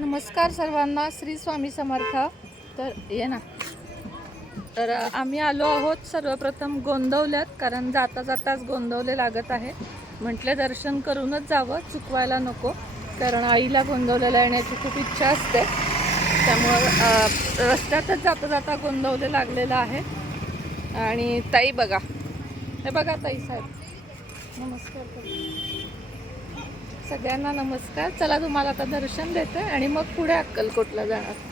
नमस्कार सर्वांना श्री स्वामी समर्थ. तर ये ना. तर आम्ही आलो आहोत सर्वप्रथम गोंदवल्यात कारण जाता जाताच गोंदवले लागत आहे. म्हटले दर्शन करूनच जावं चुकवायला नको कारण आईला गोंदवलेला येण्याची खूप इच्छा असते. त्यामुळं रस्त्यातच जाता जाता गोंदवले लागलेलं आहे. आणि ताई बघा. हे बघा ताई साहेब. नमस्कार सगळ्यांना नमस्कार. चला तुम्हाला आता दर्शन देते आणि मग पुढे अक्कलकोटला जाणार.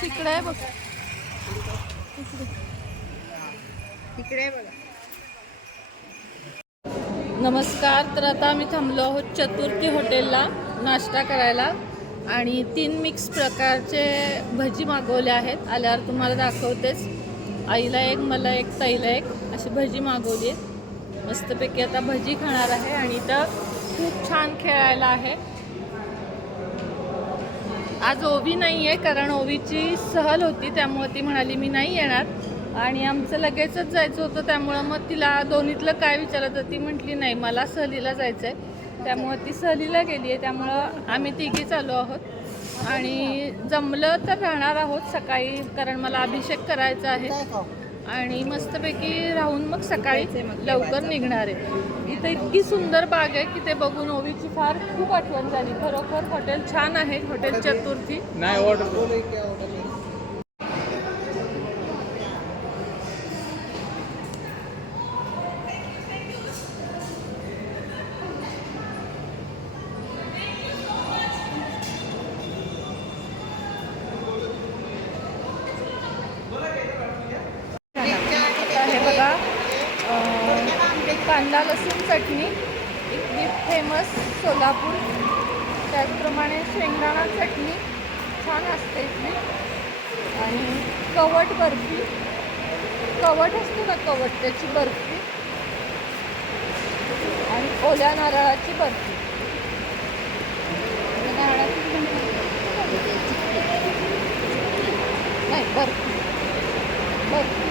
तिकडे आहे बघ बघा. नमस्कार तर आता आम्ही थांबलो आहोत चतुर्थी हॉटेलला नाश्ता करायला आणि तीन मिक्स प्रकारचे भजी मागवले आहेत. आल्यावर तुम्हाला दाखवतेच. आईला एक मला एक ताईला एक अशी भजी मागवली. मस्तपैकी आता भजी खाणार आहे आणि इथं खूप छान खेळायला आहे. आज ओवी नाही आहे कारण ओवीची सहल होती त्यामुळे ती म्हणाली मी नाही येणार. आणि आमचं लगेचच जायचं होतं त्यामुळं मग तिला दोन्हीतलं काय विचारायचं ती म्हटली नाही मला सहलीला जायचं आहे त्यामुळं ती सहलीला गेली आहे त्यामुळं आम्ही तिघी चालू आहोत. आणि जमलं तर राहणार आहोत सकाळी कारण मला अभिषेक करायचा आहे. आणि मस्तपैकी राहून मग सकाळी लवकर निघणार आहे. इथं इतकी सुंदर बाग आहे की ते बघून ओवीची फार खूप आठवण झाली. खरोखर हॉटेल छान आहे हॉटेल चतुर्थी. नाही ऑर्डर आता हे बघा अं, कांदा लसूण चटणी इथली फेमस सोलापूर. त्याचप्रमाणे शेंगदाणा चटणी छान असते इथली. आणि कवट बर्फी. कवट असतो ना कवट त्याची बर्फी. आणि ओल्या नारळाची बर्फी. नाही बर्फी. बर्फी.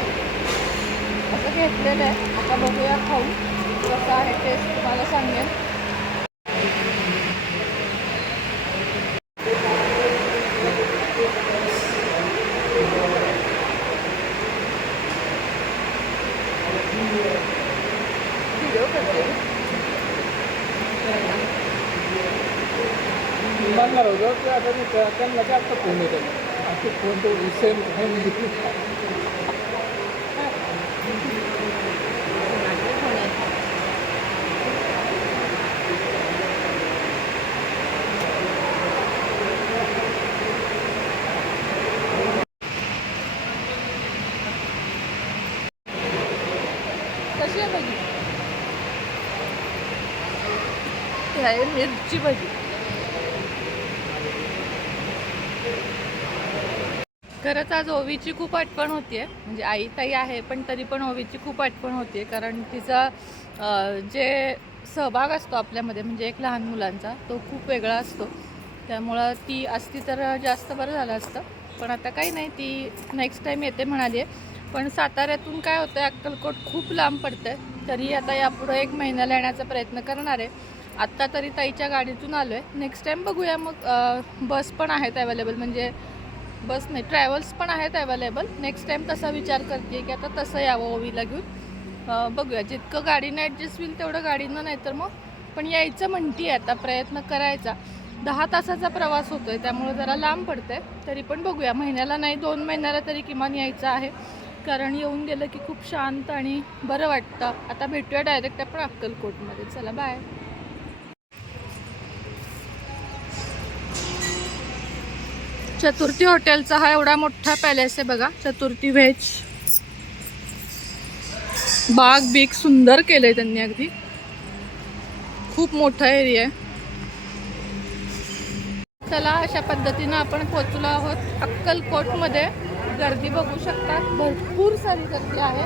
असं घेतलेलं आहे. आता बघूया खाऊ कसं आहे टेस्ट तुम्हाला सांगेन. व्हिडिओ करते. म्हणणार होतो आता मी त्यांना जास्त फोन येतो असे फोन तो सेम फोन कशी आहे भजी ही आहे मिरची भाजी. खरंच आज ओवीची खूप आठवण होतीये. म्हणजे आई ताई आहे पण तरी पण ओवीची खूप आठवण होतीये. कारण तिचा जे सहभाग असतो आपल्यामध्ये म्हणजे एक लहान मुलांचा तो खूप वेगळा असतो. त्यामुळं ती असती तर जास्त बरं झालं असतं. पण आता काही नाही ती नेक्स्ट टाईम येते म्हणाली आहे पण साताऱ्यातून काय होतं आहे अक्कलकोट खूप लांब पडतं आहे तरी आता यापुढं एक महिन्याला येण्याचा प्रयत्न करणार आहे. आत्ता तरी ताईच्या गाडीतून आलो आहे नेक्स्ट टाईम बघूया मग बस पण आहेत अवेलेबल म्हणजे बस नाही ट्रॅव्हल्स पण आहेत अवेलेबल नेक्स्ट टाईम तसा विचार करते की आता तसं यावं ओवीला घेऊन. बघूया. जितकं गाडीनं ॲडजस्ट होईल तेवढं गाडीनं नाही तर मग. पण यायचं म्हणते आता प्रयत्न करायचा. दहा तासाचा प्रवास होतो आहे त्यामुळे जरा लांब पडतं आहे तरी पण बघूया. महिन्याला नाही दोन महिन्याला तरी किमान यायचं आहे. कारण येऊन गेलं की खूप शांत आणि बरं वाटतं. आता भेटूया डायरेक्ट आपण अक्कलकोटमध्ये. चला बाय चतुर्थी हॉटेलचा हा एवढा मोठा पॅलेस आहे बघा. चतुर्थी व्हेज. बाग बीग सुंदर केलंय त्यांनी अगदी. खूप मोठा एरिया आहे. चला अशा पद्धतीनं आपण पोचलो आहोत अक्कलकोटमध्ये. गर्दी बघू शकता भरपूर सारी गर्दी आहे.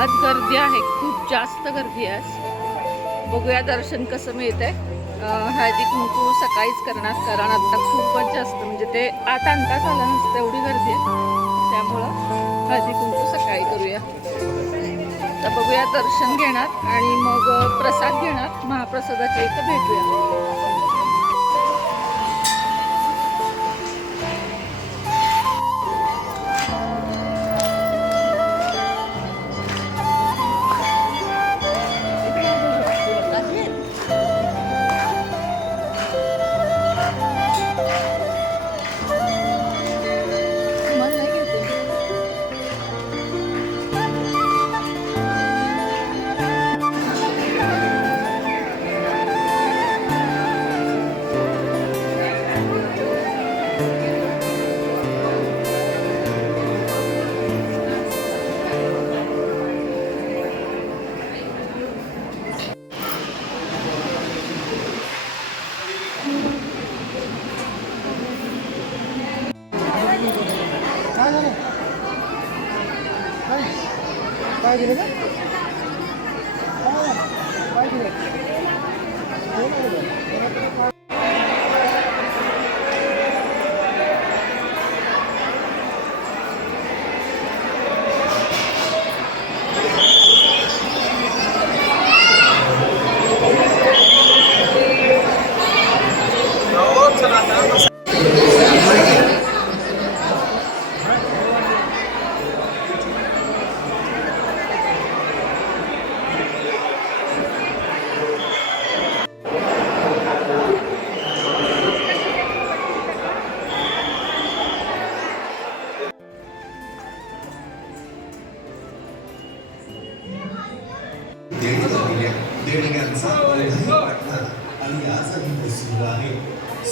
आज गर्दी आहे खूप जास्त गर्दी आहे आज. बघूया दर्शन कसं मिळत आहे हळदी कुंकू सकाळीच करणार कारण आता खूपच जास्त म्हणजे ते आठ अंता झाला नसतं एवढी गर्दी आहे. त्यामुळं हळदी कुंकू सकाळी करूया. तर बघूया दर्शन घेणार आणि मग प्रसाद घेणार. महाप्रसादाच्या इथं भेटूया. काय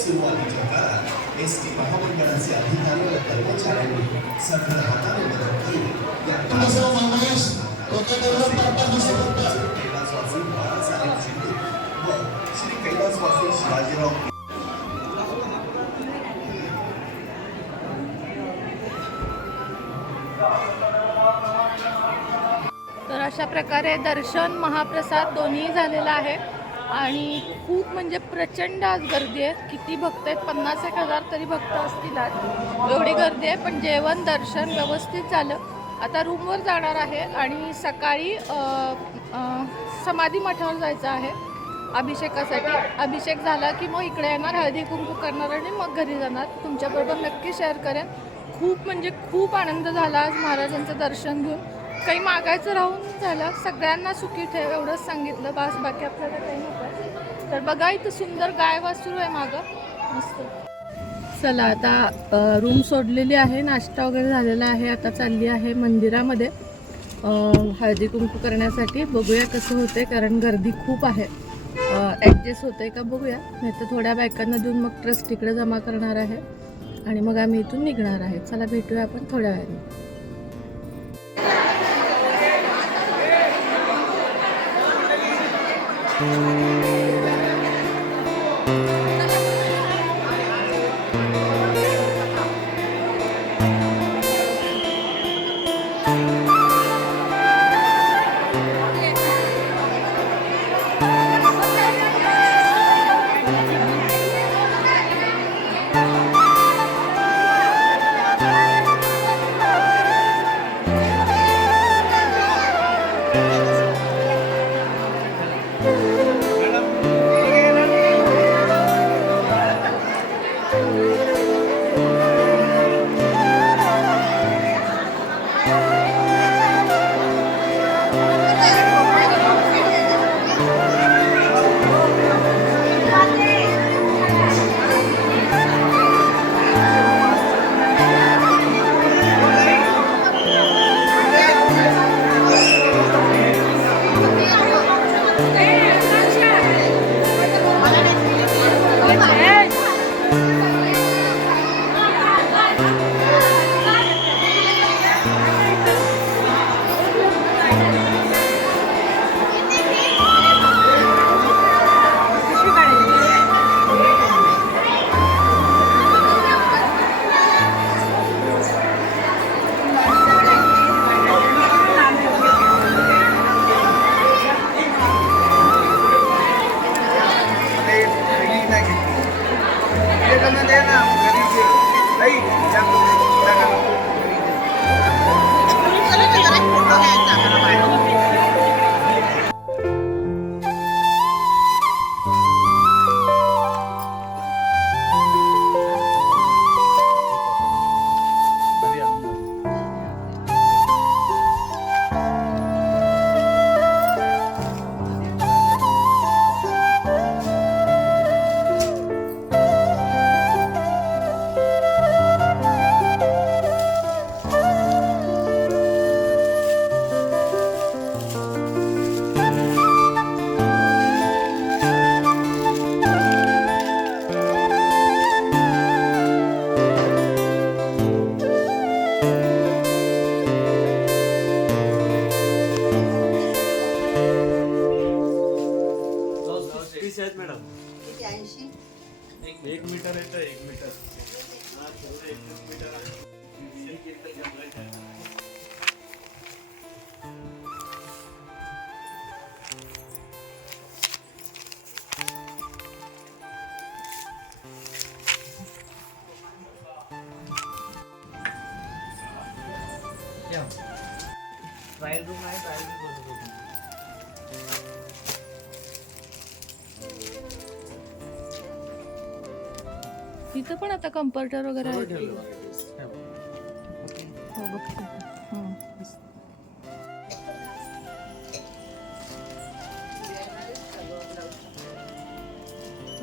सुरुवातीच्या काळात एस टी महामंडळाचे अधिकारी व कर्मचाऱ्यांनी सखल हाताने मदत केली या कैलासवासी बाळासाहेब शिंदे व श्री कैलासवासी शिवाजीराव तर अशा प्रकारे दर्शन महाप्रसाद दोन्ही झालेला आहे. आणि खूप म्हणजे प्रचंड आज गर्दी आहे. किती भक्त आहेत? पन्नास एक हजार तरी भक्त असतील आज. एवढी गर्दी आहे पण जेवण दर्शन व्यवस्थित झालं. आता रूमवर जाणार आहे आणि सकाळी समाधी मठावर जायचं आहे अभिषेकासाठी. अभिषेक झाला की मग इकडे येणार हळदी कुंकू करणार आणि मग घरी जाणार. तुमच्याबरोबर नक्की शेअर करेन. खूप म्हणजे खूप आनंद झाला आज महाराजांचं दर्शन घेऊन. काही मागायचं राहून झालं. सगळ्यांना सुखी ठेव एवढंच सांगितलं. बास बाकी आपल्याला काही तर बघा इथं सुंदर गाय वासरू आहे मागं. मस्त. चला आता रूम सोडलेली आहे नाश्ता वगैरे झालेला आहे आता चालली आहे मंदिरामध्ये. हळदी कुंकू करण्यासाठी. बघूया कसं होते कारण गर्दी खूप आहे. ॲडजस्ट होते का बघूया. नाही तर थोड्या बायकांना देऊन मग ट्रस्ट तिकडे जमा करणार आहे. आणि मग आम्ही इथून निघणार आहे. चला भेटूया आपण थोड्या वेळाने. तीस ट्रायल रूम आहे ट्रायल रूम करू. इथं पण आता कम्फर्टर वगैरे आहे. हो बघते हं.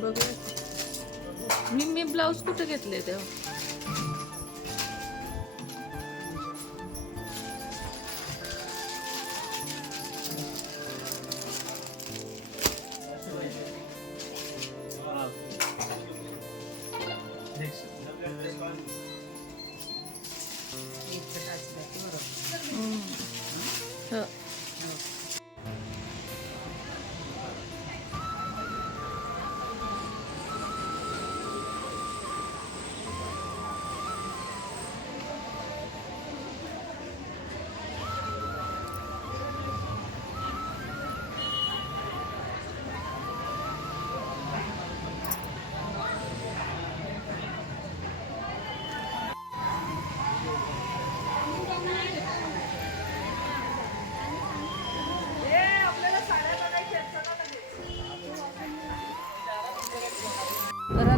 बघूया मी मी ब्लाऊज कुठे घेतले तेव्हा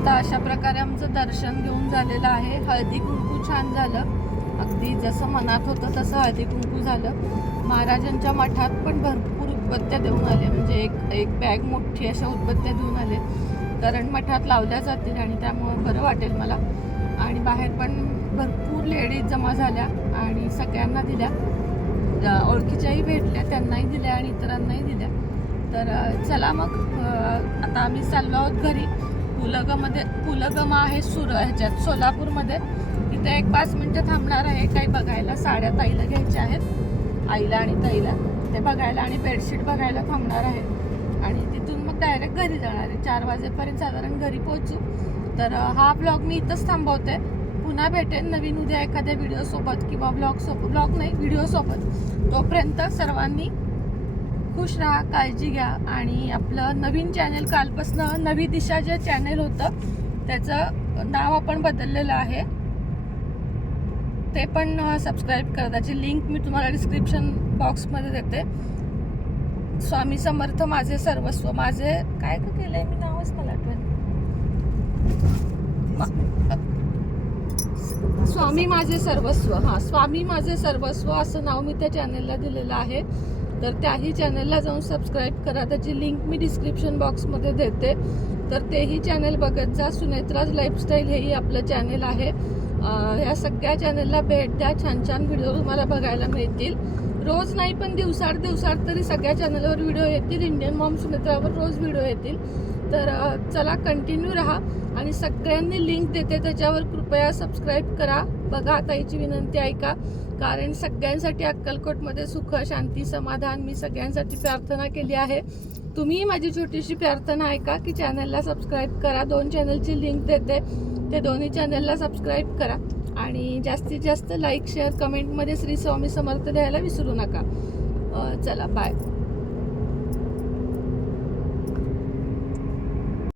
आता अशा प्रकारे आमचं दर्शन घेऊन झालेलं आहे. हळदी कुंकू छान झालं. अगदी जसं मनात होतं तसं हळदी कुंकू झालं. महाराजांच्या मठात पण भरपूर उदबत्त्या देऊन आले. म्हणजे एक एक बॅग मोठी अशा उदबत्त्या देऊन आले. कारण मठात लावल्या जातील आणि त्यामुळं बरं वाटेल मला. आणि बाहेर पण भरपूर लेडीज जमा झाल्या आणि सगळ्यांना दिल्या. ज्या ओळखीच्याही भेटल्या त्यांनाही दिल्या आणि इतरांनाही दिल्या. तर चला मग. आता आम्ही चाललो आहोत घरी. पुलगमध्ये पुलगम आहे सुर ह्याच्यात सोलापूरमध्ये. तिथे एक पाच मिनटं थांबणार आहे. काही बघायला साड्या ताईला घ्यायच्या आहेत. आईला आणि ताईला. ते बघायला आणि बेडशीट बघायला थांबणार आहे आणि तिथून मग डायरेक्ट घरी जाणार आहे. चार वाजेपर्यंत साधारण घरी पोहोचू. तर हा ब्लॉग मी इथंच थांबवते. पुन्हा भेटेन नवीन उद्या एखाद्या व्हिडिओसोबत किंवा ब्लॉगसोबत ब्लॉग नाही व्हिडिओसोबत तोपर्यंत सर्वांनी खुश राहा काळजी घ्या आणि आपलं नवीन चॅनल कालपासनं नवी दिशा जे चॅनल होतं त्याचं नाव आपण बदललेलं आहे. ते पण सबस्क्राईब करा. त्याची लिंक मी तुम्हाला डिस्क्रिप्शन बॉक्समध्ये देते. स्वामी समर्थ माझे सर्वस्व. माझे काय का केलंय मी? नावच मला आठवत मा- स्वामी माझे सर्वस्व. हा स्वामी माझे सर्वस्व असं नाव मी त्या चॅनलला दिलेलं आहे. तर त्याही चॅनलला जाऊन सबस्क्राईब करा. त्याची लिंक मी डिस्क्रिप्शन बॉक्समध्ये देते. तर तेही चॅनल बघत जा. सुनेत्राज लाईफस्टाईल हेही आपलं चॅनल आहे. ह्या सगळ्या चॅनलला भेट द्या. छान छान व्हिडिओ तुम्हाला बघायला मिळतील. रोज नाही पण दिवसाड दिवसाड तरी सगळ्या चॅनलवर व्हिडिओ येतील. इंडियन मॉम सुनेत्रावर रोज व्हिडिओ येतील. तर चला कंटिन्यू राहा. आणि सगळ्यांनी लिंक देते. त्याच्यावर कृपया सबस्क्राईब करा. बघा ताईची विनंती ऐका. कारण सगळ्यांसाठी अक्कलकोटमध्ये सुख शांती समाधान. मी सगळ्यांसाठी प्रार्थना केली आहे. तुम्ही माझी छोटीशी प्रार्थना ऐका की चॅनलला सबस्क्राईब करा. दोन चॅनलची लिंक देते. ते दोन्ही चॅनलला सबस्क्राईब करा. आणि जास्तीत जास्त लाईक शेअर कमेंटमध्ये श्री स्वामी समर्थ द्यायला विसरू नका. चला बाय